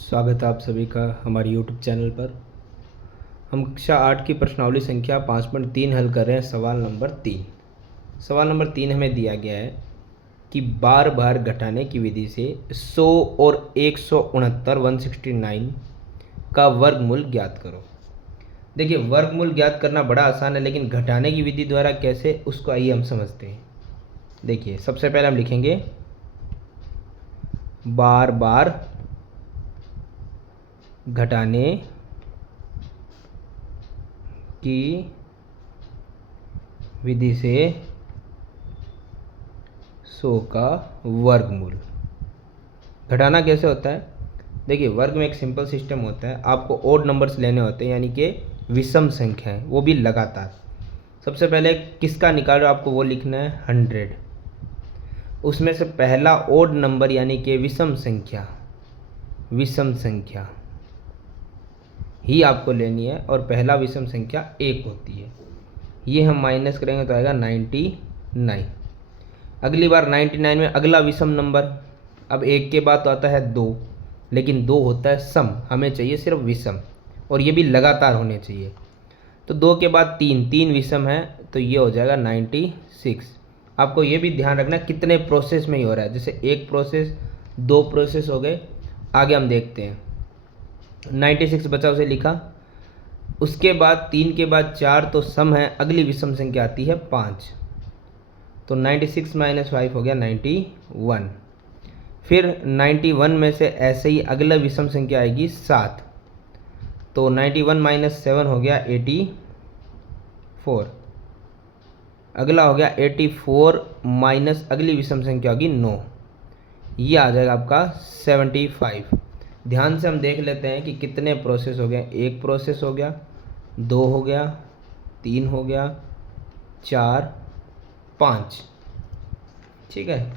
स्वागत है आप सभी का हमारे YouTube चैनल पर। हम कक्षा 8 की प्रश्नावली संख्या 5.3 हल कर रहे हैं। सवाल नंबर 3। सवाल नंबर 3 हमें दिया गया है कि बार बार घटाने की विधि से 100 और 169 का वर्गमूल ज्ञात करो। देखिए, वर्गमूल ज्ञात करना बड़ा आसान है, लेकिन घटाने की विधि द्वारा कैसे, उसको आइए हम समझते हैं। देखिए, सबसे पहले हम लिखेंगे बार बार घटाने की विधि से 100 का वर्गमूल। घटाना कैसे होता है? देखिए, वर्ग में एक सिंपल सिस्टम होता है। आपको ओड नंबर्स लेने होते हैं, यानी कि विषम संख्याएं, वो भी लगातार। सबसे पहले किसका निकाल रहे हो, आपको वो लिखना है 100। उसमें से पहला ओड नंबर यानी कि विषम संख्या ही आपको लेनी है, और पहला विषम संख्या 1 होती है। ये हम माइनस करेंगे तो आएगा 99। अगली बार 99 में अगला विषम नंबर, अब 1 के बाद तो आता है 2, लेकिन 2 होता है सम, हमें चाहिए सिर्फ विषम, और ये भी लगातार होने चाहिए। तो 2 के बाद 3 विषम है, तो ये हो जाएगा 96। आपको ये भी ध्यान रखना कितने प्रोसेस में ही हो रहा है। जैसे 1 प्रोसेस, 2 प्रोसेस हो गए, आगे हम देखते हैं। 96 बचा, उसे लिखा। उसके बाद 3 के बाद 4 तो सम है, अगली विषम संख्या आती है 5, तो 96 माइनस 5 हो गया 91। फिर 91 में से ऐसे ही अगला विषम संख्या आएगी 7, तो 91 माइनस 7 हो गया 84। अगला हो गया 84 माइनस अगली विषम संख्या होगी 9, ये आ जाएगा आपका 75। ध्यान से हम देख लेते हैं कि कितने प्रोसेस हो गए। 1 प्रोसेस हो गया, 2 हो गया, 3 हो गया, 4, 5। ठीक है,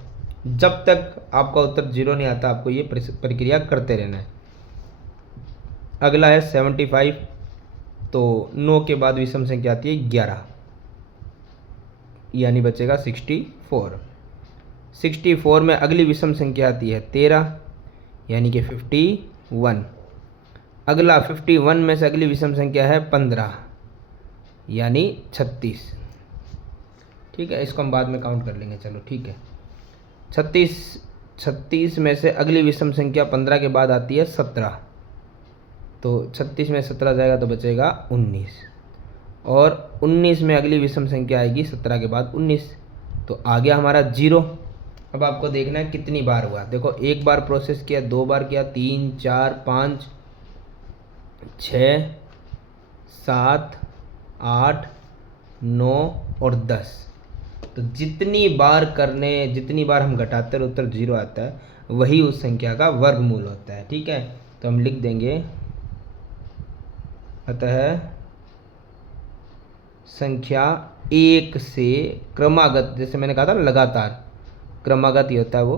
जब तक आपका उत्तर 0 नहीं आता, आपको ये प्रक्रिया करते रहना है। अगला है 75, तो 9 के बाद विषम संख्या आती है 11, यानी बचेगा 64। 64 में अगली विषम संख्या आती है 13, यानी कि 51। अगला 51 में से अगली विषम संख्या है 15, यानी 36। ठीक है, इसको हम बाद में काउंट कर लेंगे, चलो ठीक है। 36 में से अगली विषम संख्या 15 के बाद आती है 17, तो 36 में 17 जाएगा तो बचेगा 19, और 19 में अगली विषम संख्या आएगी 17 के बाद 19, तो आ गया हमारा 0। अब आपको देखना है कितनी बार हुआ। देखो, 1 बार प्रोसेस किया, 2 बार किया, 3, 4, 5, 6, 7, 8, 9 और 10। तो जितनी बार हम घटाते हैं उत्तर 0 आता है, वही उस संख्या का वर्गमूल होता है। ठीक है, तो हम लिख देंगे, अतः संख्या 1 से क्रमागत, जैसे मैंने कहा था लगातार, क्रमागत ही होता है वो,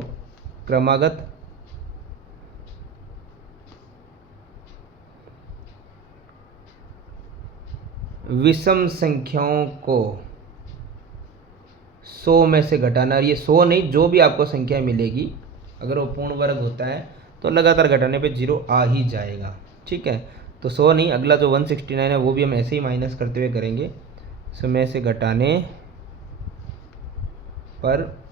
क्रमागत विषम संख्याओं को 100 में से घटाना। ये 100 नहीं, जो भी आपको संख्या मिलेगी, अगर वो पूर्ण वर्ग होता है तो लगातार घटाने पे 0 आ ही जाएगा। ठीक है, तो 100 नहीं, अगला जो 169 है वो भी हम ऐसे ही माइनस करते हुए करेंगे। 100 में से घटाने पर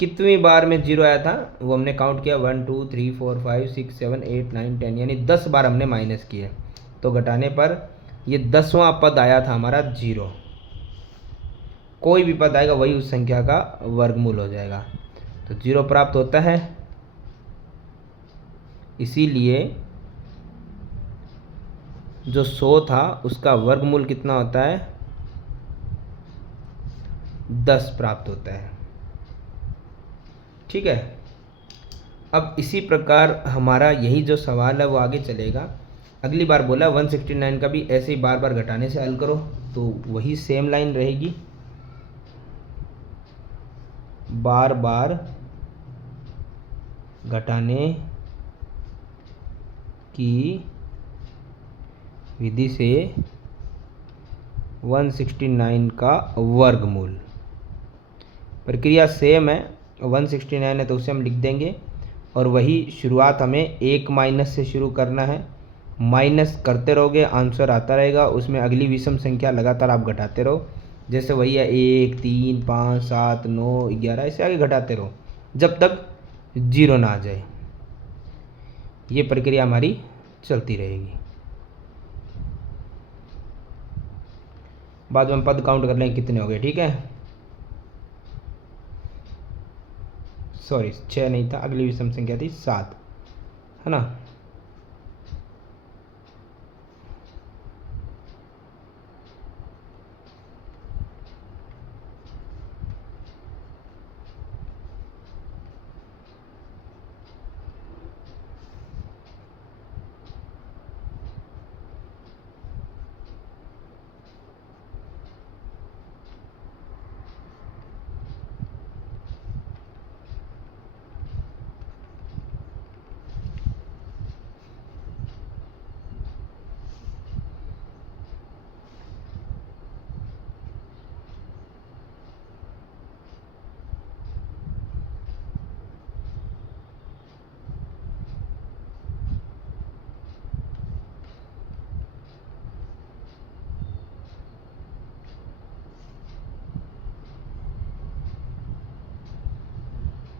कितनी बार में 0 आया था वो हमने काउंट किया, 1 2 3 4 5 6 7 8 9 10, यानी 10 बार हमने माइनस किए। तो घटाने पर ये 10वां पद आया था हमारा 0। कोई भी पद आएगा वही उस संख्या का वर्गमूल हो जाएगा, तो 0 प्राप्त होता है। इसीलिए जो 100 था उसका वर्गमूल कितना होता है, 10 प्राप्त होता है। ठीक है, अब इसी प्रकार हमारा यही जो सवाल है वो आगे चलेगा। अगली बार बोला 169 का भी ऐसे ही बार बार घटाने से हल करो, तो वही सेम लाइन रहेगी, बार बार घटाने की विधि से 169 का वर्गमूल। प्रक्रिया सेम है, 169 है तो उसे हम लिख देंगे, और वही शुरुआत हमें एक माइनस से शुरू करना है। माइनस करते रहोगे आंसर आता रहेगा, उसमें अगली विषम संख्या लगातार आप घटाते रहो। जैसे वही है 1, 3, 5, 7, 9, 11 ऐसे आगे घटाते रहो जब तक 0 ना आ जाए। ये प्रक्रिया हमारी चलती रहेगी। बाद में हम पद काउंट कर लेंगे कितने हो गए, ठीक है। सॉरी 6 नहीं था, अगली विषम संख्या थी 7, है ना।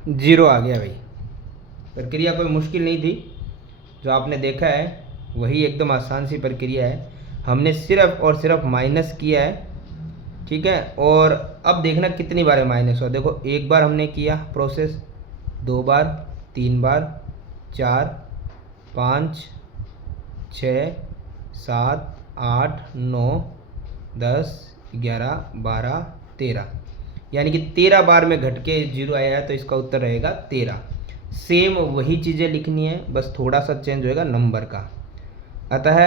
जीरो आ गया भाई। प्रक्रिया कोई मुश्किल नहीं थी, जो आपने देखा है वही एकदम आसान सी प्रक्रिया है। हमने सिर्फ और सिर्फ माइनस किया है, ठीक है। और अब देखना कितनी बार माइनस हुआ। देखो एक बार हमने किया प्रोसेस, 2 बार, 3 बार, 4, 5, 6, 7, 8, 9, 10, 11, 12, 13, यानी कि 13 बार में घट के 0 आया है, तो इसका उत्तर रहेगा 13। सेम वही चीज़ें लिखनी है, बस थोड़ा सा चेंज होएगा नंबर का। अतः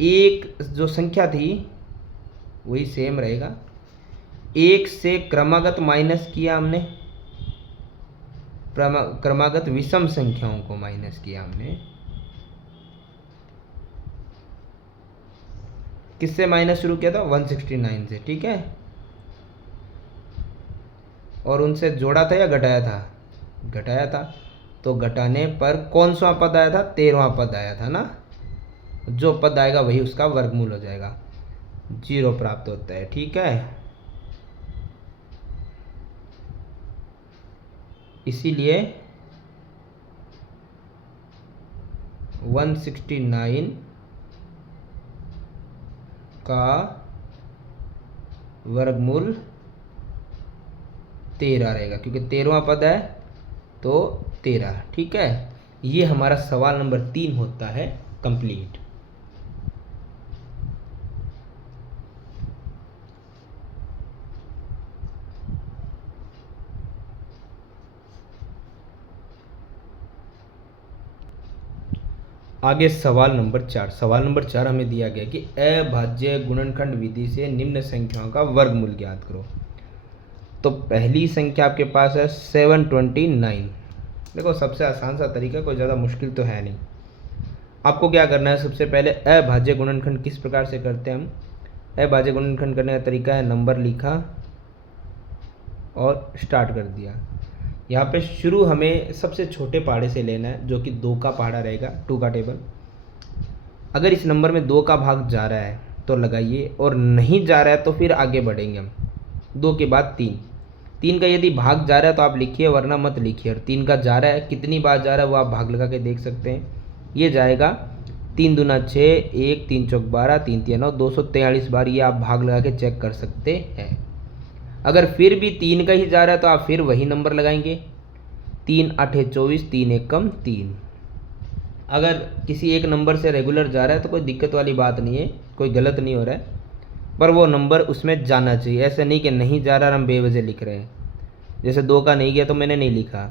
एक जो संख्या थी वही सेम रहेगा। 1 से क्रमागत माइनस किया हमने, क्रमागत विषम संख्याओं को माइनस किया हमने। किससे माइनस शुरू किया था? 169 से, ठीक है। और उनसे जोड़ा था या घटाया था? घटाया था। तो घटाने पर कौन सा पद आया था? 13वां पद आया था ना। जो पद आएगा वही उसका वर्गमूल हो जाएगा, 0 प्राप्त होता है, ठीक है। इसीलिए 169 का वर्गमूल 13 रहेगा, क्योंकि 13वां पद है तो 13, ठीक है। ये हमारा सवाल नंबर 3 होता है कंप्लीट। आगे सवाल नंबर 4। सवाल नंबर 4 हमें दिया गया कि अभाज्य गुणनखंड विधि से निम्न संख्याओं का वर्गमूल ज्ञात करो। तो पहली संख्या आपके पास है 729। देखो सबसे आसान सा तरीका, कोई ज़्यादा मुश्किल तो है नहीं। आपको क्या करना है, सबसे पहले अभाज्य गुणनखंड किस प्रकार से करते हैं हम। अभाज्य गुणनखंड करने का तरीका है, नंबर लिखा और स्टार्ट कर दिया। यहाँ पे शुरू हमें सबसे छोटे पहाड़े से लेना है, जो कि 2 का पहाड़ा रहेगा, 2 का टेबल। अगर इस नंबर में 2 का भाग जा रहा है तो लगाइए, और नहीं जा रहा है तो फिर आगे बढ़ेंगे हम। 2 के बाद 3 का यदि भाग जा रहा है तो आप लिखिए, वरना मत लिखिए। और 3 का जा रहा है, कितनी बार जा रहा है वो आप भाग लगा के देख सकते हैं। ये जाएगा 3 दूना 6, 1 3 चौक 12, 3 3 9, 243 बार। ये आप भाग लगा के चेक कर सकते हैं। अगर फिर भी 3 का ही जा रहा है तो आप फिर वही नंबर लगाएंगे, 3 8 24, 3 1 कम 3। अगर किसी एक नंबर से रेगुलर जा रहा है तो कोई दिक्कत वाली बात नहीं है, कोई गलत नहीं हो रहा है, पर वो नंबर उसमें जाना चाहिए। ऐसे नहीं कि नहीं जा रहा और हम बेवजह लिख रहे हैं। जैसे 2 का नहीं गया तो मैंने नहीं लिखा।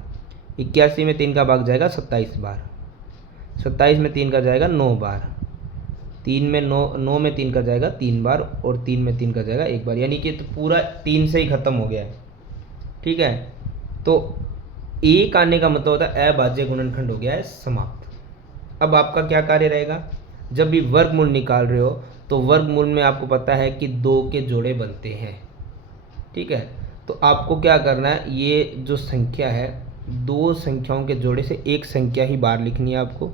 81 में 3 का भाग जाएगा 27 बार, 27 में 3 का जाएगा 9 बार, 3 में 9 में 3 का जाएगा 3 बार, और 3 में 3 का जाएगा 1 बार। यानी कि तो पूरा 3 से ही ख़त्म हो गया है, ठीक है। तो 1 आने का मतलब होता है अभाज्य गुणनखंड हो गया है समाप्त। अब आपका क्या कार्य रहेगा, जब भी वर्गमूल निकाल रहे हो तो वर्गमूल में आपको पता है कि 2 के जोड़े बनते हैं, ठीक है। तो आपको क्या करना है, ये जो संख्या है दो संख्याओं के जोड़े से एक संख्या ही बाहर लिखनी है आपको,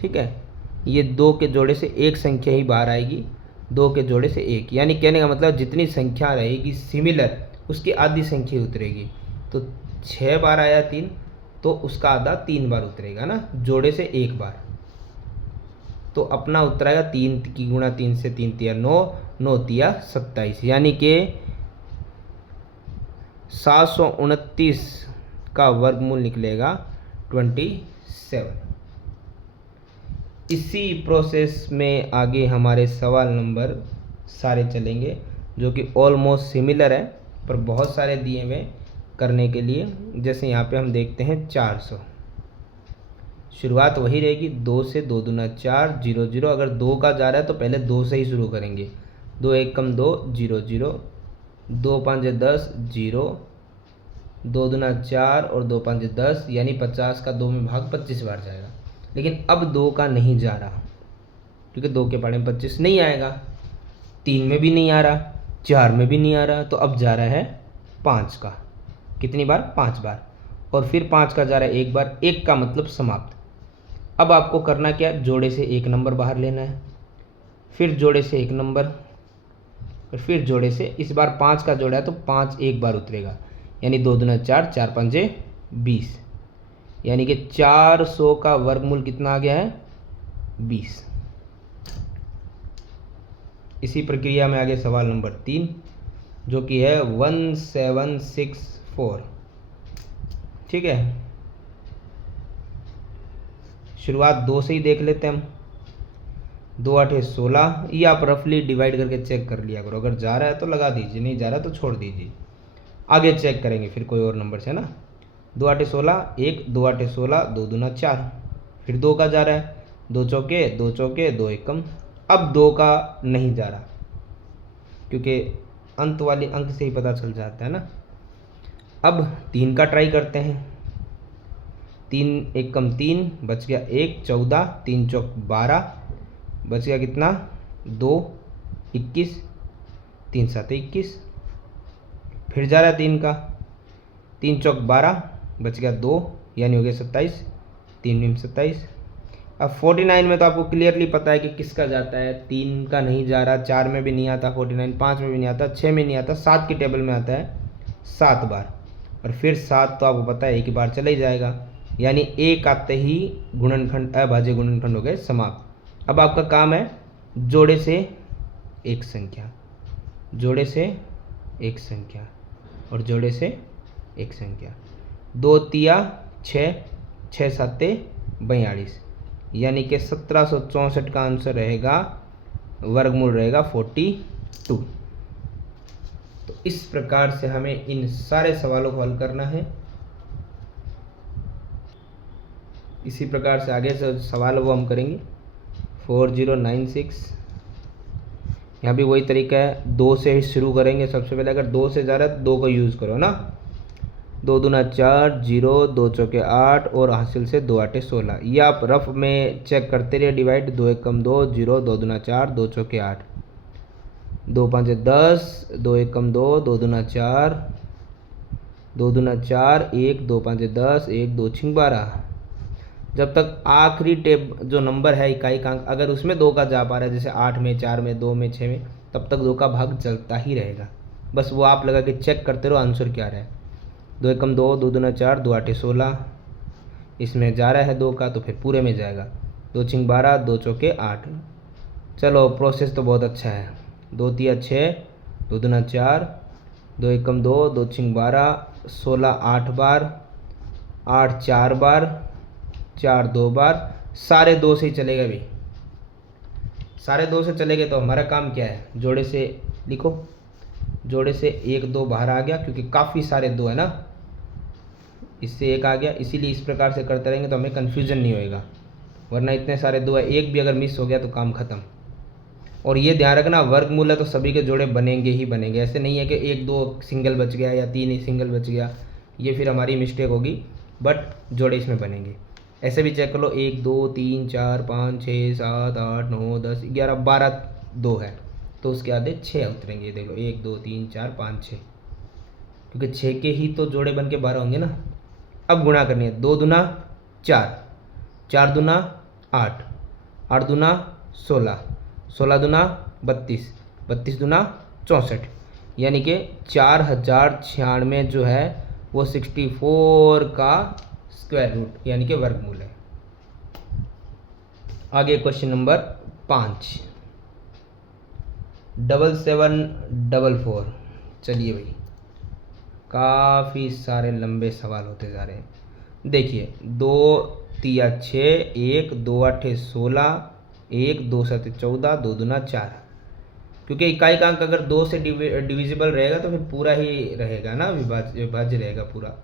ठीक है। ये दो के जोड़े से एक संख्या ही बाहर आएगी, दो के जोड़े से एक, यानी कहने का मतलब जितनी संख्या रहेगी सिमिलर उसकी आधी संख्या उतरेगी। तो 6 बार आया 3, तो उसका आधा 3 बार उतरेगा ना, जोड़े से एक बार। तो अपना उतरेगा 3 की गुणा 3 से 3 तिया 9, 9 तिया 27, यानी कि 729 का वर्गमूल निकलेगा 27। इसी प्रोसेस में आगे हमारे सवाल नंबर सारे चलेंगे, जो कि ऑलमोस्ट सिमिलर है पर बहुत सारे दिए हुए करने के लिए। जैसे यहाँ पे हम देखते हैं 400, शुरुआत वही रहेगी 2 से, 2 दूना 4, 0 0। अगर 2 का जा रहा है तो पहले 2 से ही शुरू करेंगे। 2 1 कम 2, 0 0, 2 5 10, 0, 2 दूना 4 और 2 5 10, यानी 50 का 2 में भाग 25 बार जाएगा। लेकिन अब 2 का नहीं जा रहा, क्योंकि 2 के पहाड़े में 25 नहीं आएगा, 3 में भी नहीं आ रहा, 4 में भी नहीं आ रहा, तो अब जा रहा है 5 का। कितनी बार? 5 बार। और फिर 5 का जा रहा है एक बार, 1 का मतलब समाप्त। अब आपको करना क्या? जोड़े से एक नंबर बाहर लेना है, फिर जोड़े से एक नंबर, और फिर जोड़े से, इस बार 5 का जोड़ा है तो 5 एक बार उतरेगा, यानी 2 दूना 4, 4 5 20, यानी कि 400 का वर्गमूल कितना आ गया है? 20। इसी प्रक्रिया में आगे सवाल नंबर 3, जो कि है 1764, ठीक है। शुरुआत 2 से ही देख लेते हैं हम। 2 8 16, ये आप रफली डिवाइड करके चेक कर लिया करो, अगर जा रहा है तो लगा दीजिए, नहीं जा रहा तो छोड़ दीजिए, आगे चेक करेंगे फिर कोई और नंबर से ना। 2 8 16, 1, 2 8 16, 2 दूना 4, फिर 2 का जा रहा है, 2 चौके 2 चौके 2 एकम। अब 2 का नहीं जा रहा, क्योंकि अंत वाली अंक से ही पता चल जाता है ना। अब 3 का ट्राई करते हैं। 3 एकम 3, बच गया 1, 14, 3 चौक 12, बच गया कितना? 2 21, 3 7 21। फिर जा रहा है 3 का, 3 चौक 12, बच गया 2, यानी हो गया 27, 3 नीम 27। अब 49 में तो आपको क्लियरली पता है कि किसका जाता है, 3 का नहीं जा रहा, 4 में भी नहीं आता 49, 5 में भी नहीं आता, 6 में नहीं आता, 7 की टेबल में आता है 7 बार। और फिर 7 तो आपको पता है एक ही बार चला ही जाएगा, यानी एक आते ही गुणनखंड, अभाज्य गुणनखंड हो गए समाप्त। अब आपका काम है जोड़े से एक संख्या, जोड़े से एक संख्या और जोड़े से एक संख्या। 2 तिया 6, 6 7 42, यानी कि 1764 का आंसर रहेगा, वर्गमूल रहेगा 42। तो इस प्रकार से हमें इन सारे सवालों को हल करना है। इसी प्रकार से आगे से सवाल वो हम करेंगे 4096। यहाँ भी वही तरीका है, 2 से ही शुरू करेंगे सबसे पहले। अगर 2 से जा रहा है तो 2 को यूज़ करो ना। 2 दूना 4, 0, 2 चौके 8 और हासिल से 2 8 16। ये आप रफ में चेक करते रहिए डिवाइड। 2 एकम 2, 0, 2 दूना 4, 2 चौके 8, 2 5 10, 2 एकम 2, 2 दूना 4, 2 दूना 4, 1, 2 5 10, 1 2 6 12। जब तक आखिरी टेब जो नंबर है इकाई का अंक, अगर उसमें 2 का जा पा रहा है, जैसे 8 में, 4 में, 2 में, 6 में, तब तक 2 का भाग चलता ही रहेगा। बस वो आप लगा के चेक करते रहो आंसर क्या रहा है। 2 एकम 2, 2 दूना 4, 2 8 16, इसमें जा रहा है 2 का तो फिर पूरे में जाएगा। 2 6 12, 2 चौके 8। चलो प्रोसेस तो बहुत अच्छा है। 2 तिया 6, 2 दूना 4, 2 एकम 2, 2 6 12, 16 8 बार, 8 4 बार, 4 2 बार, सारे 2 से ही चलेगा भी। सारे 2 से चलेंगे तो हमारा काम क्या है? जोड़े से लिखो, जोड़े से 1 2 बाहर आ गया, क्योंकि काफ़ी सारे 2 है ना, इससे 1 आ गया। इसीलिए इस प्रकार से करते रहेंगे तो हमें कन्फ्यूजन नहीं होएगा, वरना इतने सारे 2 है, एक भी अगर मिस हो गया तो काम खत्म। और ये ध्यान रखना, वर्गमूल है तो सभी के जोड़े बनेंगे ही बनेंगे। ऐसे नहीं है कि 1 2 सिंगल बच गया या 3 ही सिंगल बच गया, ये फिर हमारी मिस्टेक होगी, बट जोड़े इसमें बनेंगे। ऐसे भी चेक कर लो, 1 2 3 4 5 6 7 8 9 10 11 12 2 है, तो उसके आधे 6 उतरेंगे। देखो 1 2 3 4 5 6, क्योंकि 6 के ही तो जोड़े बन के 12 होंगे ना। अब गुणा करनी है, 2 दूना 4, 4 दूना 8, 8 दूना 16, 16 दूना 32, 32 दूना 64, यानी कि 4096 जो है वो 64 का स्क्वायर रूट यानी कि वर्गमूल है। आगे क्वेश्चन नंबर 5, 7744। चलिए भाई, काफ़ी सारे लंबे सवाल होते जा रहे हैं। देखिए, 2 तिया 6, 1 2 8 16, 1 2 7 14, 2 दूना 4, क्योंकि इकाई का अंक अगर 2 से डिविजिबल रहेगा तो फिर पूरा ही रहेगा ना, विभाज्य रहेगा पूरा।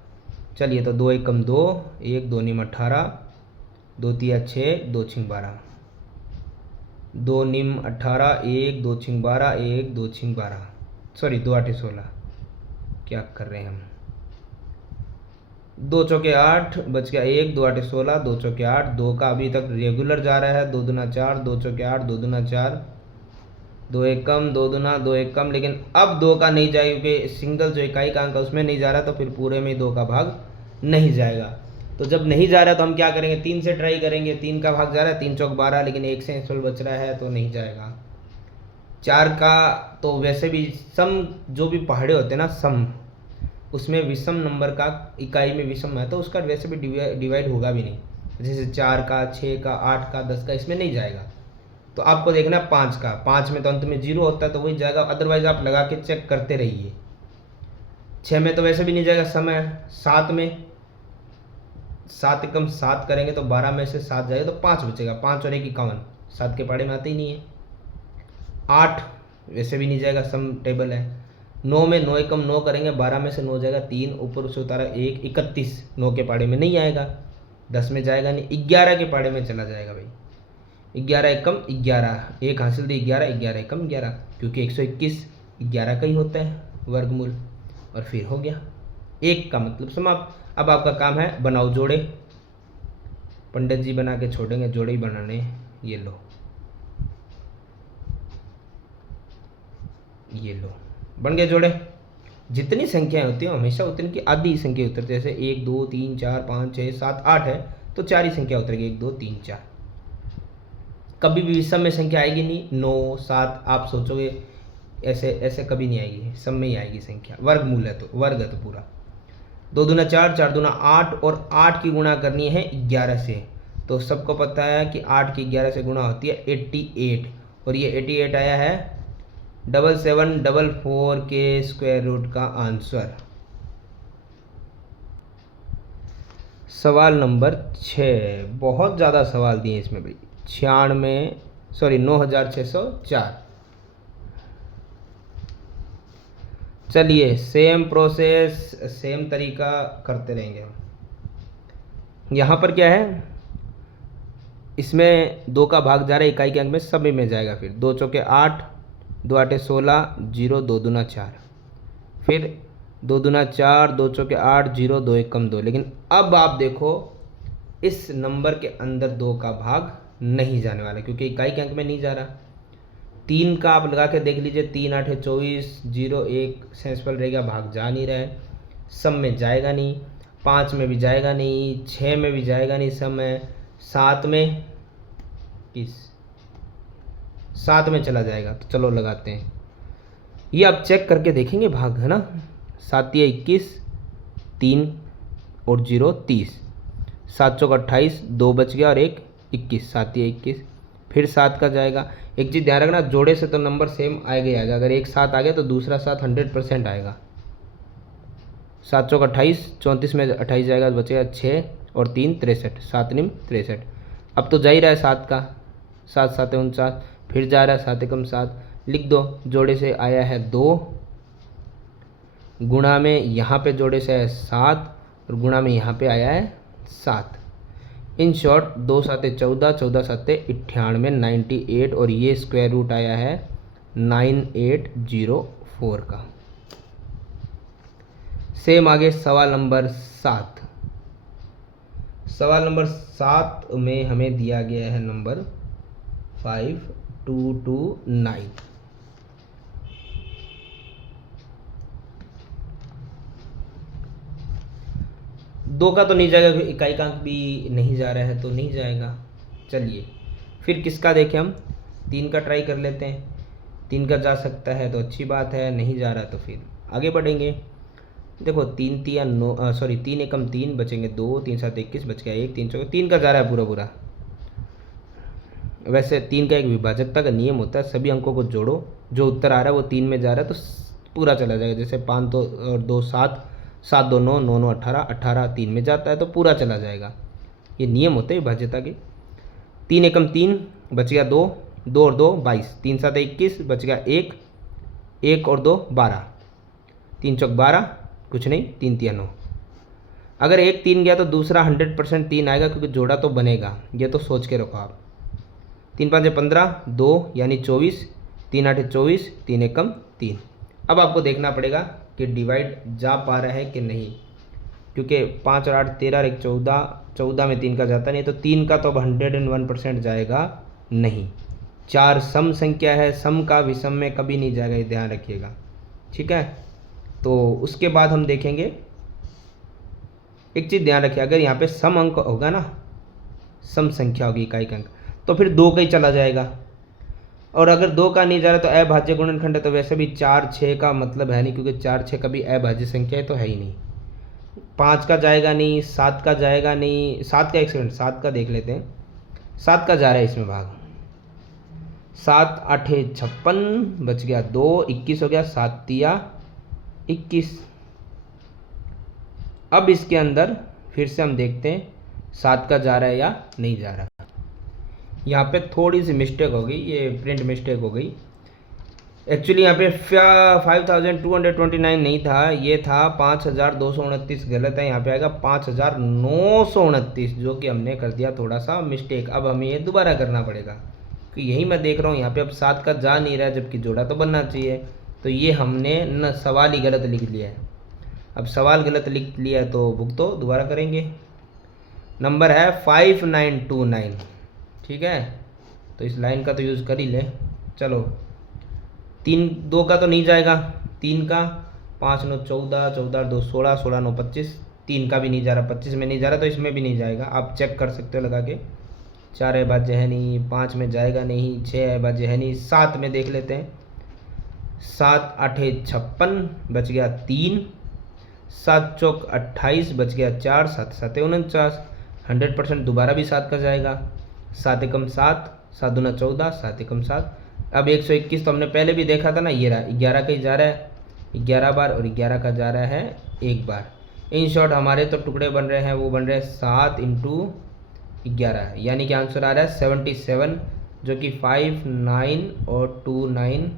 चलिए, तो 2 एकम 2, 1 2 निम 18, 2 तिया 6, 2 छिंग 12, 2 निम 18, 1 2 छिंग 12, 1 2 छिंग 12, सॉरी 2 8 16, क्या कर रहे हैं हम, 2 चौके 8 बच गया, 1 2 8 16, 2 चौके 8, 2 का अभी तक रेगुलर जा रहा है, 2 दूना 4, 2 चौके 8, 2 दूना 4, 2 एकम 2 दूना 2 एकम, लेकिन अब 2 का नहीं जाएगा क्योंकि सिंगल जो इकाई का अंक है उसमें नहीं जा रहा, तो फिर पूरे में 2 का भाग नहीं जाएगा। तो जब नहीं जा रहा तो हम क्या करेंगे, 3 से ट्राई करेंगे, 3 का भाग जा रहा है, 3 चौक 12, लेकिन 1 से इंसुल बच रहा है तो नहीं जाएगा। 4 का तो वैसे भी सम, जो भी पहाड़े होते हैं ना सम, उसमें विषम नंबर का इकाई में विषम है तो उसका वैसे भी डिवाइड होगा भी नहीं, जैसे 4 का 6 का 8 का 10 का इसमें नहीं जाएगा। तो आपको देखना है 5 का, 5 में तो अंत में 0 होता है तो वही जाएगा, अदरवाइज आप लगा के चेक करते रहिए। 6 में तो वैसे भी नहीं जाएगा, समय 7 में 7 एकम 7 करेंगे तो 12 में से 7 जाएगा तो 5 बचेगा, 5 और 1 51, 7 के पहाड़े में आते ही नहीं है। 8 वैसे भी नहीं जाएगा, सम टेबल है। 9 में 9 एकम 9 करेंगे, 12 में से 9 जाएगा 3, ऊपर से उतारा 1 31, 9 के पहाड़े में नहीं आएगा, 10 में जाएगा नहीं, 11 के पहाड़े में चला जाएगा भाई, 11 एकम 11, 1 हासिल दी 11, 11 एकम 11, क्योंकि 121 11 का ही होता है वर्गमूल, और फिर हो गया 1 का मतलब समाप्त। अब आपका काम है बनाओ जोड़े, पंडित जी बना के छोड़ेंगे, जोड़े ही बनाने, ये लो ये लो, बन गए जोड़े। जितनी संख्याएं होती हैं हमेशा उतनी की आधी संख्या उतरती है, जैसे 1 2 3 4 5 6 7 8 है तो 4 ही संख्या उतरेगी, 1 2 3 4, कभी भी विषम में संख्या आएगी नहीं। 9 7 आप सोचोगे ऐसे ऐसे कभी नहीं आएगी, सब में ही आएगी संख्या, वर्गमूल है तो वर्ग है तो पूरा। 2 दूना 4, 4 दूना 8, और 8 की गुणा करनी है 11 से, तो सबको पता है कि 8 की 11 से गुणा होती है 88, और ये 88 आया है 7744 के स्क्वायर रूट का आंसर। सवाल नंबर 6, बहुत ज़्यादा सवाल दिए इसमें भाई, 9604। चलिए सेम प्रोसेस सेम तरीका करते रहेंगे हम। यहाँ पर क्या है, इसमें 2 का भाग जा रहा है इकाई के अंक में, सभी में जाएगा, फिर 2 चौके 8, 2 8 16, 0 2 दूना 4, फिर 2 दूना 4, 2 चौके 8, 0 2 एकम 2, लेकिन अब आप देखो इस नंबर के अंदर 2 का भाग नहीं जाने वाला क्योंकि इकाई के अंक में नहीं जा रहा। 3 का आप लगा के देख लीजिए, 3 8 24, 0 1 सेंसफल रहेगा, भाग जा नहीं रहा है, सम में जाएगा नहीं, 5 में भी जाएगा नहीं, 6 में भी जाएगा नहीं, सम है 7 में, किस 7 में चला जाएगा, तो चलो लगाते हैं, ये आप चेक करके देखेंगे भाग, है ना। 7 या 21, 3 और 0 30, 7 चौक 28, 2 बच गया और 1 21, 7 या 21, फिर 7 का जाएगा। एक चीज़ ध्यान रखना, जोड़े से तो नंबर सेम आएगा ही आएगा, अगर एक 7 आ गया तो दूसरा 7 100% आएगा। 7 चौक 28, 34 में 28 जाएगा तो बचेगा 6 और 3 63, 7 निम 63, अब तो जा ही रहा है 7 का, 7 7 49, फिर जा रहा है 7 एकम 7, लिख दो, जोड़े से आया है 2, गुणा में यहाँ पे जोड़े से है 7, और गुणा में यहाँ पे आया है 7, इन शॉर्ट 2 7 14, 14 7 98, 98, और ये स्क्वायर रूट आया है 9804 का। सेम आगे सवाल नंबर 7, सवाल नंबर 7 में हमें दिया गया है नंबर 5229। 2 का तो नहीं जाएगा, इकाई का अंक भी नहीं जा रहा है तो नहीं जाएगा। चलिए फिर किसका देखें हम, 3 का ट्राई कर लेते हैं। 3 का जा सकता है तो अच्छी बात है, नहीं जा रहा तो फिर आगे बढ़ेंगे। देखो 3 तिया 9, सॉरी 3 एकम 3, बचेंगे 2, 3 7 21, बच गया 1, 3 चौके 3 का जा रहा है पूरा पूरा। वैसे 3 का एक विभाजकता का नियम होता है, सभी अंकों को जोड़ो, जो उत्तर आ रहा है वो 3 में जा रहा है तो पूरा चला जाएगा। जैसे 5 2 और 2 7, 7 2 9, 9 9 18, 18 3 में जाता है तो पूरा चला जाएगा। ये नियम होते हैं विभाज्यता के। 3 एकम 3, बच गया 2, 2 और 2 22, 3 7 21, बच गया 1, 1 और 2 12, 3 चौक 12, कुछ नहीं, 3 तिया 9। अगर एक 3 गया तो दूसरा 100% 3 आएगा, क्योंकि जोड़ा तो बनेगा, ये तो सोच के रखो आप। 3 5 15, 2 यानी 24, 3 8 24, 3 एकम 3। अब आपको देखना पड़ेगा कि डिवाइड जा पा रहा है कि नहीं, क्योंकि 5 और 8 13 और 1 14, 14 में 3 का जाता नहीं, तो 3 का तो अब 101% जाएगा नहीं। 4 सम संख्या है, सम का विषम में कभी नहीं जाएगा, ये ध्यान रखिएगा, ठीक है। तो उसके बाद हम देखेंगे, एक चीज़ ध्यान रखिए, अगर यहाँ पे सम अंक होगा ना, सम संख्या होगी इकाई का अंक, तो फिर 2 का ही चला जाएगा। और अगर 2 का नहीं जा रहा तो अभाज्य गुणनखंड है, तो वैसे भी 4 6 का मतलब है नहीं, क्योंकि 4 6 कभी अभाज्य संख्या है तो है ही नहीं। 5 का जाएगा नहीं, 7 का जाएगा नहीं, 7 का, एक सेकंड 7 का देख लेते हैं, 7 का जा रहा है इसमें भाग, 7 8 56, बच गया 2, 21 हो गया, 7 तिया 21। अब इसके अंदर फिर से हम देखते हैं 7 का जा रहा है या नहीं जा रहा। यहाँ पे थोड़ी सी मिस्टेक हो गई, ये प्रिंट मिस्टेक हो गई। एक्चुअली यहाँ पे 5229 नहीं था, ये था 5229, गलत है। यहाँ पे आएगा 5929, जो कि हमने कर दिया थोड़ा सा मिस्टेक। अब हमें ये दोबारा करना पड़ेगा, कि यही मैं देख रहा हूँ यहाँ पे अब 7 का जा नहीं रहा है, जबकि जोड़ा तो बनना चाहिए। तो ये हमने न सवाल ही गलत लिख लिया है। अब सवाल गलत लिख लिया है तो भुगतो, दोबारा करेंगे। नंबर है 5929, ठीक है। तो इस लाइन का तो यूज़ कर ही ले। चलो 3 2 का तो नहीं जाएगा, 3 का 5 9 14, 14 2 16, 16 9 25, 3 का भी नहीं जा रहा, 25 में नहीं जा रहा, तो इसमें भी नहीं जाएगा। आप चेक कर सकते हो लगा के। 4 अभाज्य है नहीं, 5 में जाएगा नहीं, 6 अभाज्य है नहीं, 7 में देख लेते हैं। 7 8 56, बच गया 3, 7 चौक 28, बच गया 4, 7 7 49, 100% दोबारा भी 7 का जाएगा। 7 एकम 7, 7 दूना 14, 7 एकम 7। अब 121 तो हमने पहले भी देखा था ना, ये रहा 11 का ही जा रहा है 11 बार, और 11 का जा रहा है 1 बार। इन शॉर्ट हमारे तो टुकड़े बन रहे हैं, वो बन रहे हैं 7 × 11, यानी कि आंसर आ रहा है 77, जो कि 5 9 और 2 9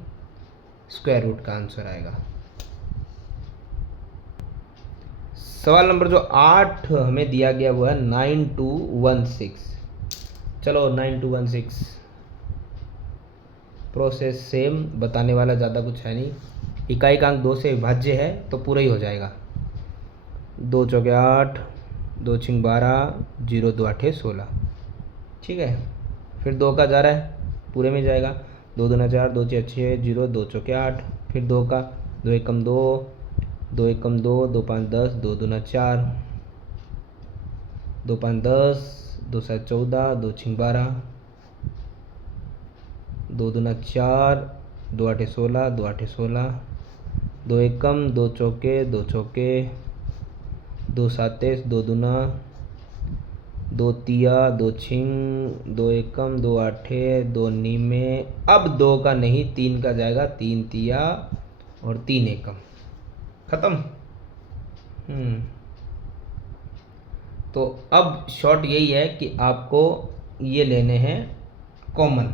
स्क्वायर रूट का आंसर आएगा। सवाल नंबर जो 8 हमें दिया गया वो है 9216। चलो 9216 प्रोसेस सेम, बताने वाला ज़्यादा कुछ है नहीं। इकाई का अंक 2 से विभाज्य है तो पूरा ही हो जाएगा। 2 चौके 8, 2 छिंग 12, 0 2 8 16, ठीक है। फिर 2 का जा रहा है, पूरे में जाएगा। 2 दूना 4, 2 6 6, 0 2 चौके 8, फिर 2 का, 2 एकम 2, 2 एकम 2, 2 5 10, 2 दूना 4, 2 5 10, 2 7 14, 2 छिंग 12, 2 दूना 4, 2 8 16, 2 8 16, 2 एकम 2 चौके 2 चौके, 2 7 2 दूना, 2 तिया 2 छिंग, 2 एकम 2 8 2 नीमे। अब 2 का नहीं, 3 का जाएगा, 3 तिया और 3 एकम, खत्म। तो अब शॉर्ट यही है कि आपको ये लेने हैं कॉमन,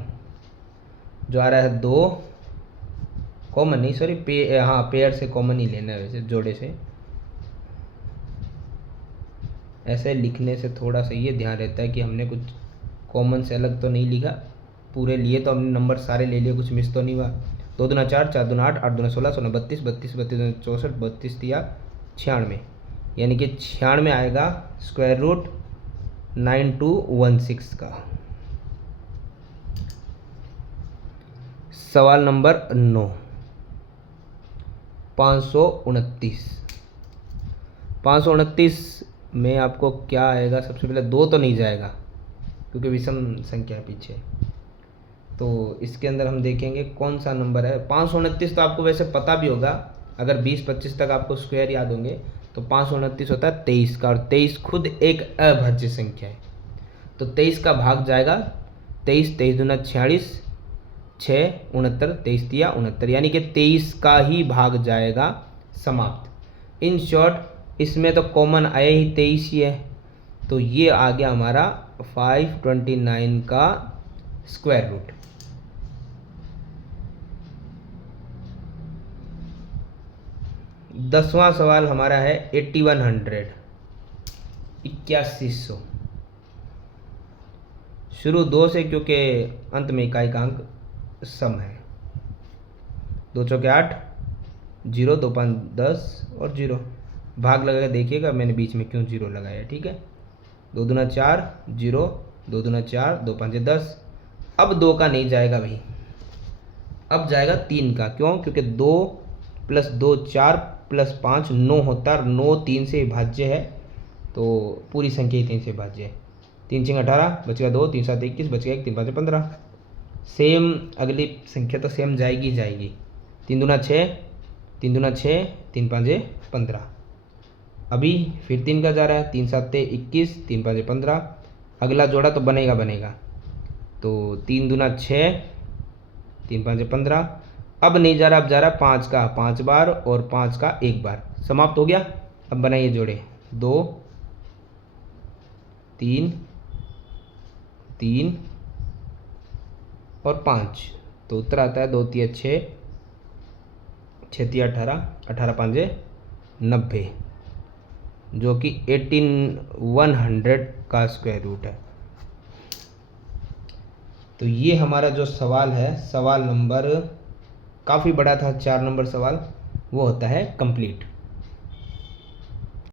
जो आ रहा है 2, कॉमन नहीं सॉरी हाँ पेयर से कॉमन ही लेना है, वैसे जोड़े से। ऐसे लिखने से थोड़ा सा ये ध्यान रहता है कि हमने कुछ कॉमन से अलग तो नहीं लिखा, पूरे लिए तो हमने नंबर सारे ले लिए, कुछ मिस तो नहीं हुआ। 2 दूना 4, 4 दूना 8, 8 दूना 16, 16 32, 32 32 64, 32 तिया 96, यानी कि 96 आएगा स्क्वायर रूट 9216 का। सवाल नंबर 9, 529 में आपको क्या आएगा, सबसे पहले 2 तो नहीं जाएगा क्योंकि विषम संख्या है पीछे। तो इसके अंदर हम देखेंगे कौन सा नंबर है। 529 तो आपको वैसे पता भी होगा, अगर 20-25 तक आपको स्क्वायर याद होंगे तो 529 होता है 23 का, और 23 खुद एक अभाज्य संख्या है। तो 23 का भाग जाएगा 23, 23 दूना 46, 6 69, 23 तिया 69, यानी कि 23 का ही भाग जाएगा समाप्त। इन शॉर्ट इसमें तो कॉमन आया ही 23 ही है, तो ये आ गया हमारा 529 का स्क्वायर रूट। दसवां सवाल हमारा है 8100, 8100। शुरू 2 से क्योंकि अंत में इकाई का अंक सम है। 2 चौके 8, 0, 2 5 10 और 0। भाग लगा के देखिएगा मैंने बीच में क्यों 0 लगाया, ठीक है। 2 दूना 4, 0, 2 दूना 4, 2 5 10। अब 2 का नहीं जाएगा भाई, अब जाएगा 3 का। क्यों? क्योंकि 2 + 2 4 + 5 9 होता है, 9 3 से विभाज्य है, तो पूरी संख्या ही 3 से विभाज्य है। 3 6 18, बचेगा 2, 3 7 21, बचेगा 1, 3 5 15। सेम अगली संख्या तो सेम जाएगी जाएगी। 3 दूना 6, 3 दूना 6, 3 5 15। अभी फिर 3 का जा रहा है, 3 7 21, 3 5 15। अगला जोड़ा तो बनेगा बनेगा, तो 3 दूना 6, 3 5 15। अब नहीं जा रहा, अब जा रहा 5 का 5 बार और 5 का 1 बार, समाप्त हो गया। अब बनाइए जोड़े, 2 3 3 और 5, तो उत्तर आता है 2 तिया 6, 6 तिया 18, 18 5 90, जो कि 1800 का स्क्वायर रूट है। तो ये हमारा जो सवाल है, सवाल नंबर काफ़ी बड़ा था, 4 नंबर सवाल, वो होता है कंप्लीट।